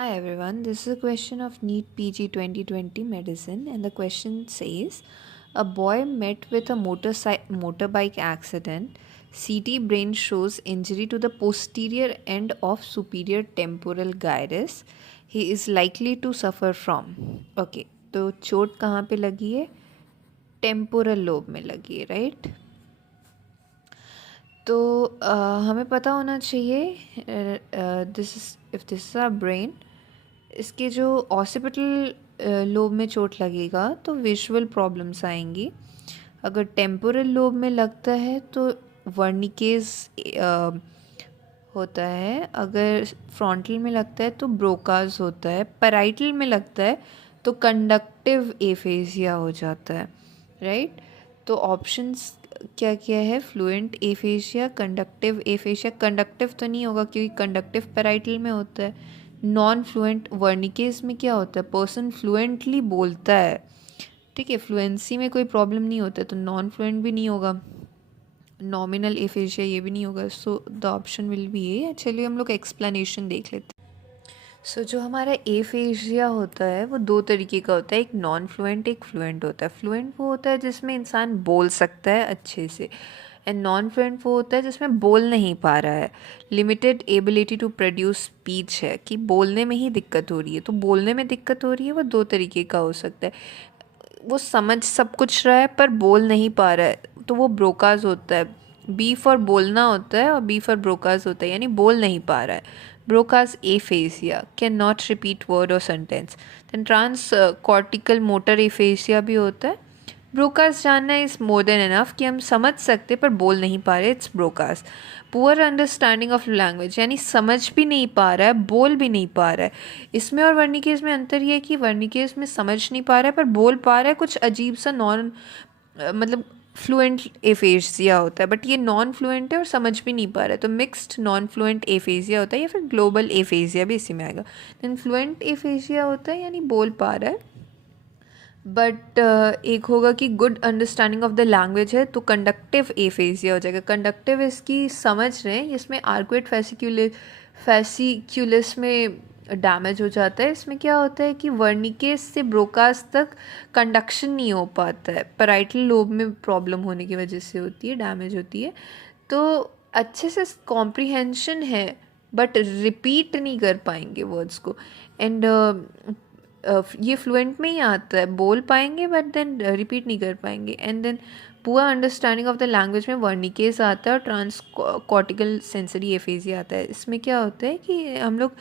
Hi everyone, this is a question of NEET PG 2020 medicine, and the question says a boy met with a motorbike accident. CT brain shows injury to the posterior end of superior temporal gyrus. He is likely to suffer from. Okay, तो चोट कहाँ पे लगी है? Temporal lobe में लगी है, right? तो हमें पता होना चाहिए दिस इज आवर ब्रेन. इसके जो ऑसिपिटल लोब में चोट लगेगा तो विजुअल प्रॉब्लम्स आएंगी. अगर टेम्पोरल लोब में लगता है तो वर्निकेज होता है. अगर फ्रंटल में लगता है तो ब्रोकाज होता है. पैराइटल में लगता है तो कंडक्टिव एफेजिया हो जाता है, राइट? तो ऑप्शंस क्या क्या है? Fluent aphasia, conductive aphasia. Conductive तो नहीं होगा क्योंकि कंडक्टिव पैराइटल में होता है. नॉन फ्लुएंट वर्निकेज में क्या होता है? पर्सन फ्लुएंटली बोलता है, ठीक है, फ्लुएंसी में कोई प्रॉब्लम नहीं होता है, तो नॉन फ्लुएंट भी नहीं होगा. नॉमिनल एफेजिया ये भी नहीं होगा. So the option will be A. चलिए हम लोग एक्सप्लेनेशन देख लेते हैं. सो जो हमारा एफेजिया होता है वो दो तरीके का होता है. एक नॉन फ्लुएंट, एक फ्लुएंट होता है. फ्लुएंट वो होता है जिसमें इंसान बोल सकता है अच्छे से, एंड नॉन फ्लुएंट वो होता है जिसमें बोल नहीं पा रहा है. Limited ability to produce speech है कि बोलने में ही दिक्कत हो रही है. तो बोलने में दिक्कत हो रही है वो दो तरीके का हो सकता है. वो समझ सब कुछ रहा है पर बोल नहीं पा रहा है, तो वो ब्रोकाज होता है. बी फॉर बोलना होता है और बी फॉर ब्रोकाज होता है, यानी बोल नहीं पा रहा है. Broca's aphasia, can not repeat word और sentence. Then transcortical motor aphasia भी होता है. ब्रोकास जानना इज़ मोर देन एनफ कि हम समझ सकते पर बोल नहीं पा रहे. It's Broca's. Poor understanding of language, यानी समझ भी नहीं पा रहा है, बोल भी नहीं पा रहा है. इसमें और वर्निकेज में अंतर ये है कि वर्निकेज में समझ नहीं पा रहा है पर बोल पा रहा है. कुछ अजीब सा नॉन मतलब फ्लुएंट एफेजिया होता है, बट ये नॉन फ्लुएंट है और समझ भी नहीं पा रहा है. तो मिक्स्ड नॉन फ्लुएंट एफेजिया होता है, या फिर ग्लोबल एफेजिया भी इसी में आएगा. देन फ्लुएंट एफेजिया होता है यानी बोल पा रहा है, बट एक होगा कि good understanding of the language है, तो कंडक्टिव एफेजिया हो जाएगा. कंडक्टिव इसकी समझ रहे हैं, इसमें आर्कुएट फैसिक्यूलिस में डैमेज हो जाता है. इसमें क्या होता है कि वर्निकेज से ब्रोकास तक कंडक्शन नहीं हो पाता है. पैराइटल लोब में प्रॉब्लम होने की वजह से होती है, डैमेज होती है. तो अच्छे से कॉम्प्रिहेंशन है बट रिपीट नहीं कर पाएंगे वर्ड्स को. एंड ये फ्लुएंट में ही आता है, बोल पाएंगे बट देन रिपीट नहीं कर पाएंगे. And then poor understanding of the language में वर्निकेज आता है और ट्रांस कॉर्टिकल सेंसरी एफेजिया आता है. इसमें क्या होता है कि हम लोग